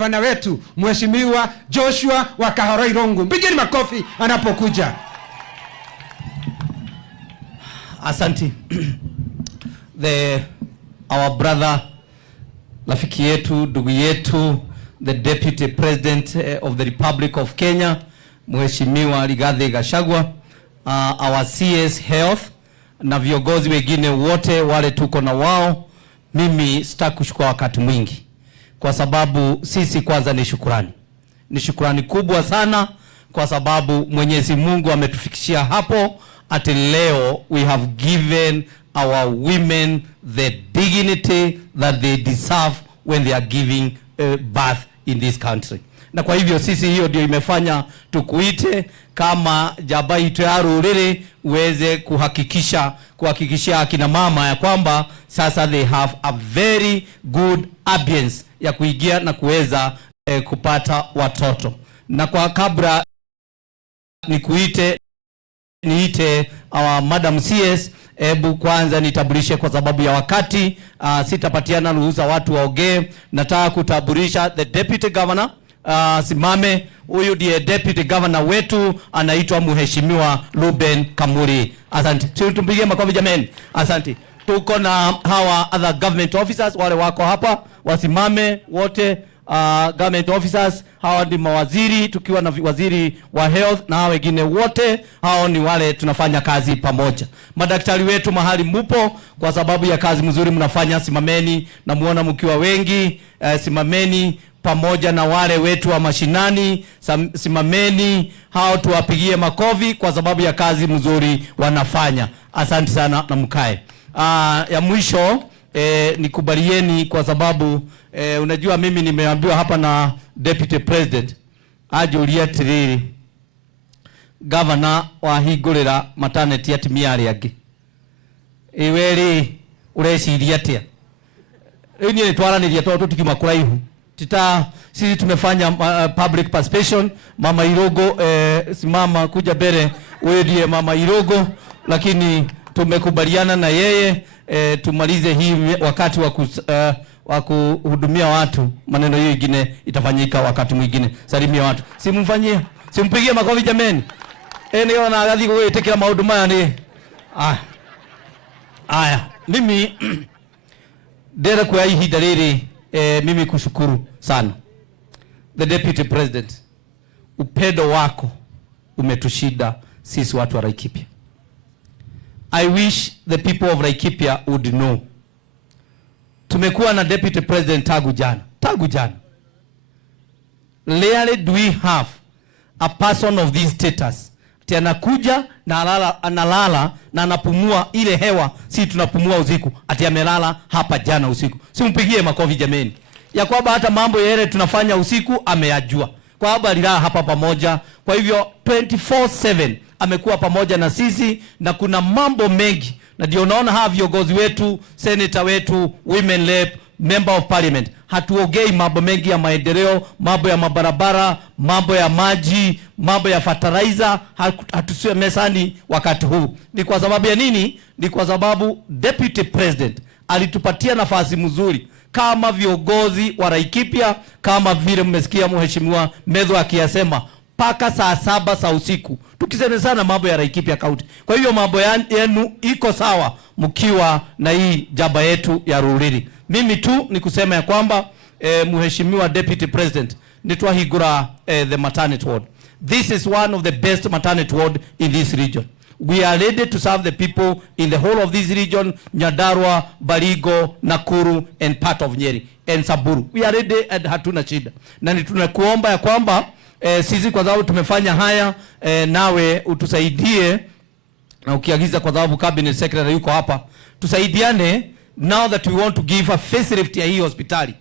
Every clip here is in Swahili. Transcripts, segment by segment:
Bwana wetu Mheshimiwa Joshua wa Kahora Irungu. Mpigeni makofi anapokuja. Asante. Our brother, rafiki yetu, ndugu yetu, the Deputy President of the Republic of Kenya, Mheshimiwa GACHAGUA, our CS Health na viongozi wengine wote wale tuko na wao. Mimi sitaki kuchukua wakati mwingi, kwa sababu sisi kwanza ni shukrani. Ni shukrani kubwa sana kwa sababu Mwenyezi Mungu ametufikishia hapo ati leo we have given our women the dignity that they deserve when they are giving birth in this country. Na kwa hivyo sisi hiyo ndio imefanya tukuite kama jabai tuyaruriri uweze kuhakikisha akina mama ya kwamba sasa they have a very good ambience ya kuingia na kuweza kupata watoto. Na kwa kabla niite our Madam CS, ebu kwanza nitambulishe kwa sababu ya wakati, sitapatiana ruhusa watu waongee. Nataka kutambulisha the Deputy Governor. Simame, huyu ndiye Deputy Governor wetu, anaitwa Mheshimiwa Ruben Kamuri. Asante. Tumpigie makofi jameni. Asante. Tuko na hawa other government officers wale wako hapa, wasimame wote. Government officers, hawa ni mawaziri, tukiwa na waziri wa health na hawa wengine wote, hao ni wale tunafanya kazi pamoja. Madaktari wetu mahali mupo, kwa sababu ya kazi mzuri mnafanya, simameni. Na muona mkiwa wengi, simameni pamoja na wale wetu wa mashinani, simameni. Hao tuwapigie makofi kwa sababu ya kazi mzuri wanafanya. Asante sana na mkae. Ya mwisho nikubalieni kwa sababu unajua mimi nimeambiwa hapa na Deputy President ajulia tiriri Governor wa hingurira maternity atimiari agi iweri ureciria atia ni nitwaraniria toto tukima kuraihu tita sisi tumefanya public participation. Mama Irungu simama kuja mbele, wewe ndiye Mama Irungu, lakini tumekubaliana na yeye tumalize hii wakati wa kuhudumia watu. Maneno hiyo ingine itafanyika wakati mwingine. Salimia watu. Simumfanyie. Simpigie makofi jameni. Niona na gathi gwetekera maundu maya ni. Aya. Mimi ndera kwa hii ihinda mimi kushukuru sana the Deputy President. Upendo wako umetushida sisi watu wa Laikipia. I wish the people of Laikipia would know. Tumekuwa na Deputy President tangu jana. Rarely do we have a person of this status ati anakuja na analala na anapumua ile hewa si tunapumua usiku, ati amelala hapa jana usiku. Simpigie makofi jameni, ya kwamba hata mambo yale tunafanya usiku ameyajua, kwa sababu alilala hapa pamoja. Kwa hivyo 24/7 amekuwa pamoja na sisi, na kuna mambo mengi, na ndio unaona hawa viongozi wetu, senator wetu, women rep, member of parliament, hatuongei mambo mengi ya maendeleo, mambo ya mabarabara, mambo ya maji, mambo ya fertilizer, hatusemesani wakati huu. Ni kwa sababu ya nini? Ni kwa sababu Deputy President alitupatia nafasi mzuri kama viongozi wa Laikipia, kama vile mmesikia Mheshimiwa Medho akiyasema, paka saa 7 za usiku tukisemezana mambo ya Laikipia County. Kwa hiyo mambo yenu iko sawa mkiwa na hii jaba yetu ya Ruriri. Mimi tu ni kusema ya kwamba Mheshimiwa Deputy President, nitwahigura the maternity ward. This is one of the best maternity ward in this region. We are ready to serve the people in the whole of this region, Nyandarua, Baringo, Nakuru and part of Nyeri and Samburu. We are ready and hatuna shida. Na tunakuomba ya kwamba sisi kwa sababu tumefanya haya, nawe utusaidie, na ukiagiza kwa sababu cabinet secretary yuko hapa, tusaidiane now that we want to give a facelift ya hii hospitali.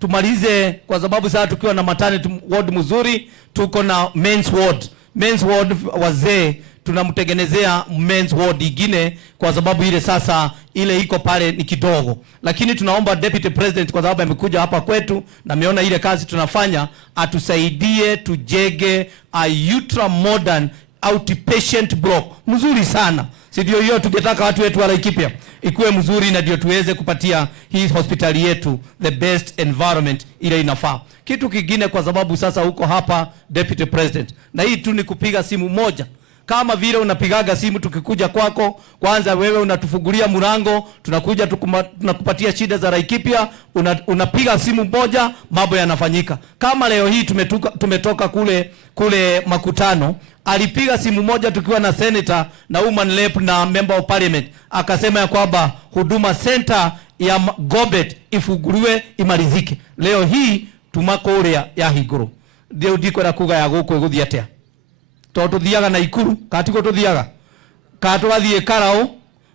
Tumalize kwa sababu sasa tukiwa na maternity ward mzuri, tuko na men's ward. Men's ward wazee tunamtengenezea men's ward ingine, kwa sababu ile sasa ile iko pale ni kidogo. Lakini tunaomba Deputy President, kwa sababu amekuja hapa kwetu na ameona ile kazi tunafanya, atusaidie tujenge a ultra modern outpatient block mzuri sana. Si ndio hiyo tungetaka watu wetu wa Laikipia ikuwe mzuri, na ndio tuweze kupatia hii hospitali yetu the best environment ile inafaa. Kitu kingine, kwa sababu sasa huko hapa Deputy President, na hii tu ni kupiga simu moja. Kama vile unapigaga simu tukikuja kwako, kwanza wewe unatufungulia mlango, tunakuja tunakupatia shida za Laikipia, unapiga simu moja, mambo yanafanyika. Kama leo hii tumetoka kule makutano, alipiga simu moja tukiwa na senator na woman rep na member of parliament, akasema ya kwamba huduma center ya Gobet ifunguliwe imalizike. Leo hii tumako ule ya higuru ndio ndiko na kuga ya guko guthia atia to thiaga na ikuru katiko tuthiaga katugathie Karao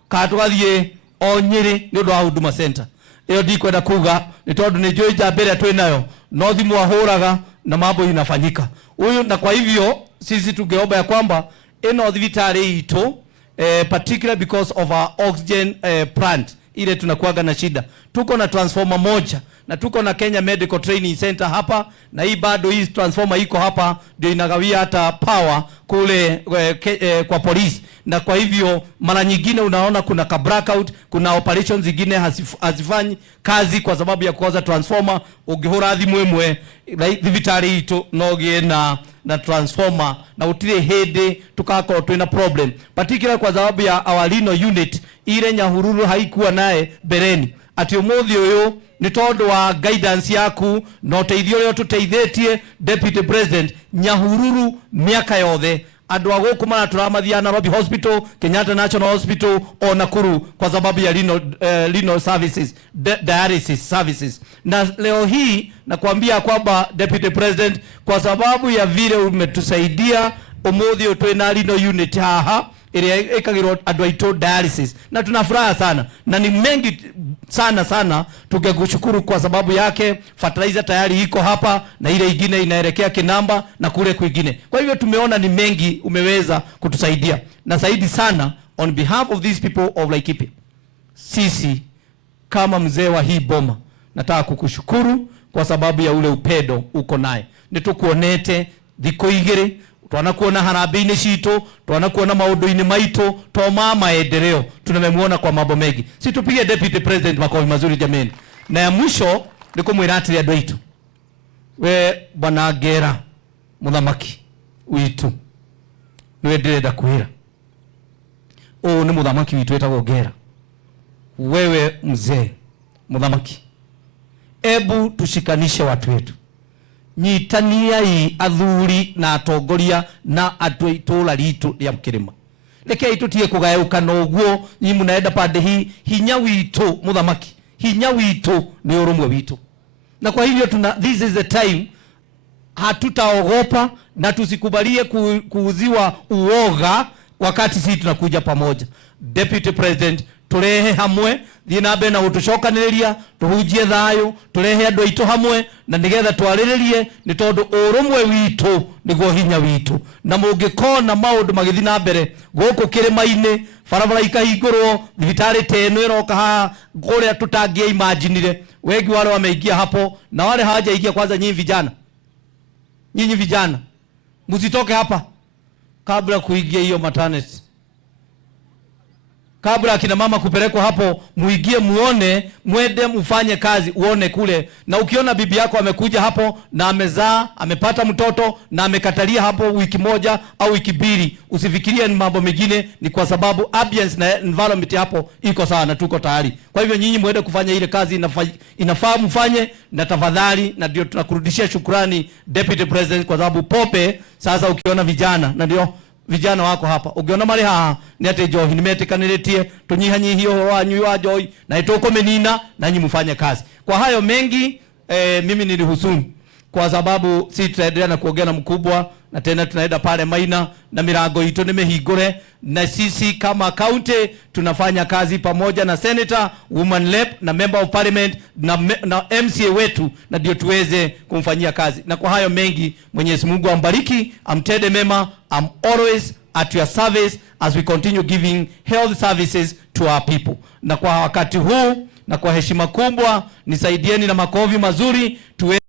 katugathie Onyiri ni ndo huduma center iyo ndikwenda kuga ni tondu ni njui njambere twi nayo no thimu ahuraga na mambo inafanyika huyu. Na kwa hivyo sisi tungeomba ya kwamba ino thibitari itu particular because of our oxygen plant ile tunakuaga na shida. Tuko na transformer moja na tuko na Kenya Medical Training Center hapa, na hii bado hii transformer iko hapa ndio inagawia hata power kule kwa polisi. Na kwa hivyo mara nyingine unaona kuna ka blackout, kuna operations zingine hazifanyi kazi kwa sababu ya kukosa transformer. Ungihura thimu imwe thibitari itu nogie na transformer na utire hede tukako twina problem particular kwa sababu ya our lino unit ile Nyahururu haikuwa naye bereni. Ati umuthi uyu ni tondu wa guidance yaku no teithio ryo tuteithĩtie Deputy President Nyahururu miaka yothe andu aguku mara turamathia Nairobi Hospital, Kenyatta National Hospital o Nakuru kwa sababu ya lino services, dialysis services. Na leo hii nakwambia kwamba Deputy President, kwa sababu ya vile umetusaidia umuthi utwina lino unit haha ile ikagirwo andu aitũ dialysis, na tunafuraha sana na ni mengi sana tungekushukuru kwa sababu yake. Fertilizer tayari iko hapa na ile ingine inaelekea Kinamba na kule kwingine. Kwa hivyo tumeona ni mengi umeweza kutusaidia, na zaidi sana on behalf of these people of Laikipia, sisi kama mzee wa hii boma nataka kukushukuru kwa sababu ya ule upendo uko naye. Nitukuonete thiko igiri twanakuona harambee-ini citũ, twanakuona maundu-ini maitũ, to mama endeleo tunamemuona kwa mambo mengi. Si tupige Deputy President makofi mazuri jameni. Na ya mwisho ni kumwira atiri andu aitu, we bwana Ngera muthamaki witu niwe ndirenda kwira o ni muthamaki witu etagwo Ngera. Wewe mzee muthamaki, ebu tushikanishe watu wetu, nyitaniai athuri na atongoria na andu itũra ritu ria Mkirima. Rekei tutie kugayukana uguo nyi munaenda pande hii. Hinya witu muthamaki, hinya witu ni urumwe witu, na kwa hivyo this is the time hatutaogopa na tusikubalie kuuziwa uoga wakati sisi tunakuja pamoja. Deputy President, turehe hamwe thina na gutucokaniriria tuhunjie thayo, turehe andu aitu hamwe na nigetha twariririe ni tondu urumwe witu niguo hinya witu. Na mungikona maundu magithii na mbere guku kirima-ini, barabara ikahingurwo, thibitari teno iroka ha kuria tutangia imaginire, wengi wale wameingia hapo na wale hawajaingia. Kwanza nyinyi vijana msitoke hapa kabla kuingia hiyo maternity. Kabla akina mama kupelekwa hapo, muingie muone, mwende mufanye kazi, uone kule. Na ukiona bibi yako amekuja hapo na amezaa, amepata mtoto na amekatalia hapo wiki moja au wiki mbili, usifikirie ni mambo mengine, ni kwa sababu ambience na environment hapo iko sawa na tuko tayari. Kwa hivyo nyinyi mwende kufanya ile kazi inafaa mfanye, na tafadhali, na ndio tunakurudishia shukrani Deputy President kwa sababu pope sasa ukiona vijana, na ndio vijana wako hapa ugiona mari haha ni ate johi nimetikaniretie tunyihanyihio wanyu wa joy na itoko menina na nyi mfanye kazi. Kwa hayo mengi mimi nilihusuni kwa sababu si tutaendelea na kuongea na mkubwa, na tena tunaenda pale Maina na milango ito nimehigore, na sisi kama county tunafanya kazi pamoja na senator, woman rep na member of parliament na MCA wetu, na ndio tuweze kumfanyia kazi. Na kwa hayo mengi Mwenyezi Mungu ambariki, amtende mema. I'm always at your service as we continue giving health services to our people. Na kwa wakati huu na kwa heshima kubwa nisaidieni na makofi mazuri tuwe